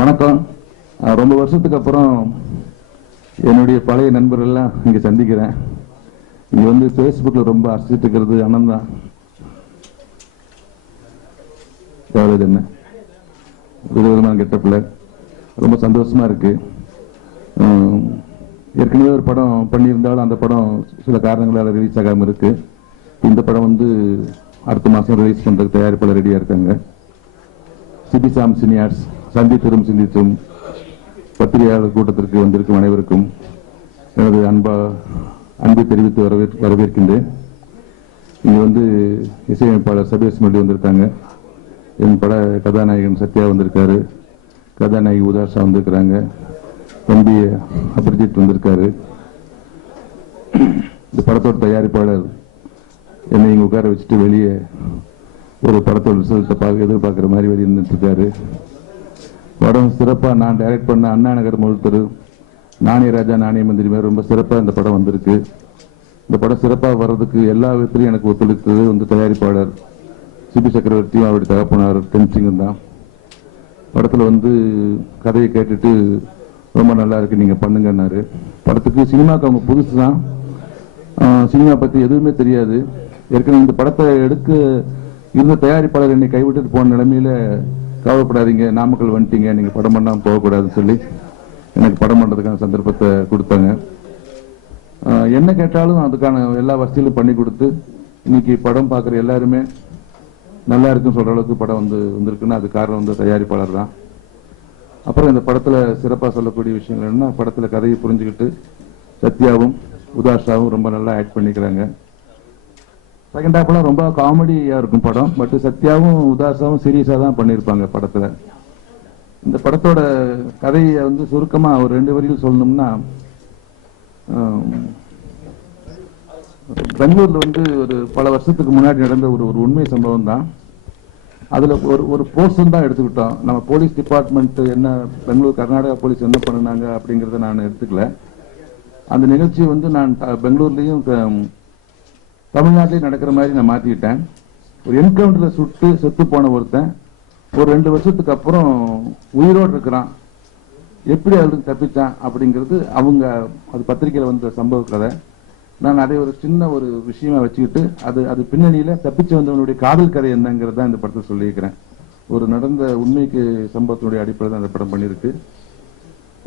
வணக்கம். ரொம்ப வருஷத்துக்கு அப்புறம் என்னுடைய பழைய நண்பர்கள்லாம் இங்கே சந்திக்கிறேன். இங்கே வந்து ஃபேஸ்புக்கில் ரொம்ப அடிச்சுட்டு இருக்கிறது அனந்தான். எவ்வளவு என்ன விதவிதமான கெட்டப்பில் ரொம்ப சந்தோஷமா இருக்கு. ஏற்கனவே ஒரு படம் பண்ணியிருந்தாலும் அந்த படம் சில காரணங்களால் ரிலீஸ் ஆகாமல் இருக்கு. இந்த படம் வந்து அடுத்த மாதம் ரிலீஸ் பண்ணுறதுக்கு தயாரிப்பாளர் ரெடியாக இருக்காங்க. சிபிசாம் சினியார்ஸ் சந்தித்தரும் சிந்தித்தும் பத்திரிகையாளர் கூட்டத்திற்கு வந்திருக்கும் அனைவருக்கும் எனது அன்பை தெரிவித்து வரவேற்கின்றேன். இங்கே வந்து இசையமைப்பாளர் சபேஷ் மொழி வந்திருக்காங்க. என் பட கதாநாயகன் சத்யா வந்திருக்காரு. கதாநாயகி உதாஷா வந்திருக்கிறாங்க. தம்பி அபிர்ஜித் வந்திருக்காரு. இந்த படத்தோட தயாரிப்பாளர் என்னை இங்கே உட்கார வச்சுட்டு வெளியே ஒரு படத்தோட ரிசல்ட்டை எதிர்பார்க்குற மாதிரி வெளியே இருந்துட்டு இருக்காரு. படம் சிறப்பாக நான் டைரக்ட் பண்ண அண்ணா நகர் முழுத்தரு நானே ராஜா நானே மந்திரி மாதிரி ரொம்ப சிறப்பாக இந்த படம் வந்திருக்கு. இந்த படம் சிறப்பாக வர்றதுக்கு எல்லா விதத்திலையும் எனக்கு ஒத்துழைத்தது வந்து தயாரிப்பாளர் சிபி சக்கரவர்த்தியும் அவருடைய தகப்பனார் டென்சிங்கும் தான். படத்தில் வந்து கதையை கேட்டுட்டு ரொம்ப நல்லா இருக்கு நீங்கள் பண்ணுங்கன்னாரு. படத்துக்கு சினிமாவுக்கு அவங்க புதுசு தான். சினிமா பற்றி எதுவுமே தெரியாது. ஏற்கனவே இந்த படத்தை எடுக்க இருந்த தயாரிப்பாளர் என்னை கைவிட்டுட்டு போன நிலைமையில கவலைப்படாதீங்க, நாமக்கல் வந்துட்டீங்க, நீங்கள் படம் பண்ணாமல் போகக்கூடாதுன்னு சொல்லி எனக்கு படம் பண்ணுறதுக்கான சந்தர்ப்பத்தை கொடுத்தாங்க. என்ன கேட்டாலும் அதுக்கான எல்லா வசதியிலும் பண்ணி கொடுத்து இன்னைக்கு படம் பார்க்குற எல்லாருமே நல்லா இருக்குன்னு சொல்கிற அளவுக்கு படம் வந்திருக்குன்னா அது காரணம் வந்து தயாரிப்பாளர் தான். அப்புறம் இந்த படத்தில் சிறப்பாக சொல்லக்கூடிய விஷயங்கள் என்னன்னா, படத்தில் கதையை புரிஞ்சுக்கிட்டு சத்யாவும் உதாஷாவும் ரொம்ப நல்லா ஆக்ட் பண்ணிக்கிறாங்க. செகண்ட் ஹாஃப்லாம் ரொம்ப காமெடியாக இருக்கும் படம். பட் சத்யாவும் உதாசாவும் சீரியஸாக தான் பண்ணியிருப்பாங்க படத்தில். இந்த படத்தோட கதையை வந்து சுருக்கமாக ஒரு 2 வரியில் சொல்லணும்னா, பெங்களூரில் வந்து ஒரு பல வருஷத்துக்கு முன்னாடி நடந்த ஒரு உண்மை சம்பவம் தான். அதில் ஒரு போர்ஷன் தான் எடுத்துக்கிட்டோம். நம்ம போலீஸ் டிபார்ட்மெண்ட் என்ன, பெங்களூர் கர்நாடகா போலீஸ் என்ன பண்ணினாங்க அப்படிங்கிறத நான் எடுத்துக்கல. அந்த நிகழ்ச்சி வந்து நான் பெங்களூர்லேயும் தமிழ்நாட்டிலையும் நடக்கிற மாதிரி நான் மாற்றிக்கிட்டேன். ஒரு என்கவுண்டரில் சுட்டு செத்து போன ஒருத்தன் ஒரு 2 வருஷத்துக்கு அப்புறம் உயிரோடு இருக்கிறான். எப்படி அதுக்கு தப்பிச்சான் அப்படிங்கிறது அது பத்திரிகையில் வந்த சம்பவ கதை. நான் அதை ஒரு சின்ன ஒரு விஷயமா வச்சுக்கிட்டு அது பின்னணியில் தப்பிச்சு வந்தவனுடைய காதல் கதை என்னங்கிறது தான் இந்த படத்தை சொல்லியிருக்கிறேன். ஒரு நடந்த உண்மைக்கு சம்பவத்தினுடைய அடிப்படையில் தான் இந்த படம் பண்ணியிருக்கு.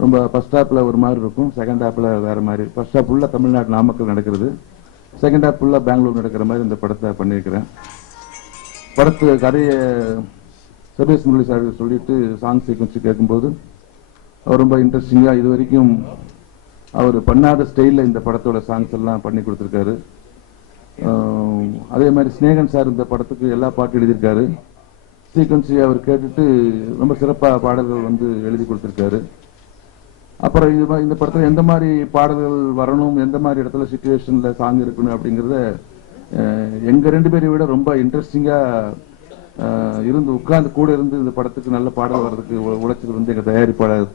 ரொம்ப ஃபர்ஸ்ட் ஹாப்பில் ஒரு மாதிரி இருக்கும், செகண்ட் ஹாப்பில் வேறு மாதிரி. ஃபர்ஸ்ட் ஹாப் ஃபுல்லாக தமிழ்நாடு நாமக்கல் நடக்கிறது, செகண்ட் ஹாப் ஃபுல்லாக பெங்களூர் நடக்கிற மாதிரி இந்த படத்தை பண்ணியிருக்கிறேன். படத்து கதையை சபேஷ் முரளி சார் சொல்லிட்டு சாங் சீக்வன்ஸ் கேட்கும்போது அவர் ரொம்ப இன்ட்ரெஸ்டிங்காக இது வரைக்கும் அவர் பண்ணாத ஸ்டைலில் இந்த படத்தோட சாங்ஸ் எல்லாம் பண்ணி கொடுத்துருக்காரு. அதே மாதிரி ஸ்நேகன் சார் இந்த படத்துக்கு எல்லா பாட்டும் எழுதியிருக்காரு. சீக்வன்ஸை அவர் கேட்டுட்டு ரொம்ப சிறப்பாக பாடல்கள் வந்து எழுதி கொடுத்துருக்காரு. அப்புறம் இந்த படத்தில் எந்த மாதிரி பாடல்கள் வரணும், எந்த மாதிரி இடத்துல சிச்சுவேஷனில் சாங் இருக்கணும் அப்படிங்கிறத எங்கள் 2 பேரை விட ரொம்ப இன்ட்ரெஸ்டிங்காக இருந்து உட்கார்ந்து கூட இருந்து இந்த படத்துக்கு நல்ல பாடல் வர்றதுக்கு உழைச்சது வந்து எங்கள் தயாரிப்பாளர்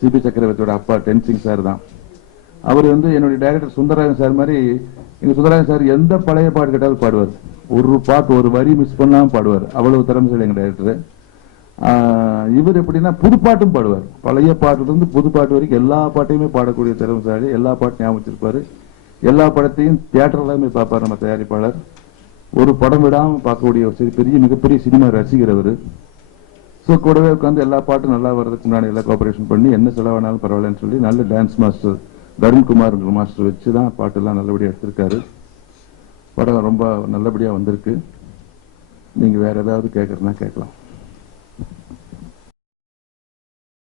சிபி சக்கரவர்த்தியோட அப்பா டென்சிங் சார் தான். அவர் வந்து என்னுடைய டைரக்டர் சுந்தரராஜன் சார் மாதிரி. எங்கள் சுந்தரராஜன் சார் எந்த பழைய பாட்டு கேட்டாலும் பாடுவார். ஒரு பாட்டு ஒரு வரி மிஸ் பண்ணாமல் பாடுவார். அவ்வளவு திறமைசாலி எங்கள் டைரக்டர். இவர் எப்படின்னா புதுப்பாட்டும் பாடுவார். பழைய பாட்டுலேருந்து புது பாட்டு வரைக்கும் எல்லா பாட்டையுமே பாடக்கூடிய திறமைசாலி. எல்லா பாட்டும் ஞாபகம் வச்சிருப்பாரு. எல்லா படத்தையும் தியேட்டர்லாம் போய் பார்ப்பார் நம்ம தயாரிப்பாளர். ஒரு படம் விடாமல் பார்க்கக்கூடிய ஒரு மிகப்பெரிய சினிமா ரசிக்கிறவர். ஸோ கூடவே உட்காந்து எல்லா பாட்டும் நல்லா வர்றதுக்கு முன்னாடி எல்லாம் கோஆபரேஷன் பண்ணி என்ன செலவானாலும் பரவாயில்லன்னு சொல்லி நல்ல டான்ஸ் மாஸ்டர் தருண்குமார் மாஸ்டர் வச்சு தான் பாட்டெல்லாம் நல்லபடியாக எடுத்திருக்காரு. படம் ரொம்ப நல்லபடியாக வந்திருக்கு. நீங்கள் வேறு ஏதாவது கேட்குறதுனா கேட்கலாம்.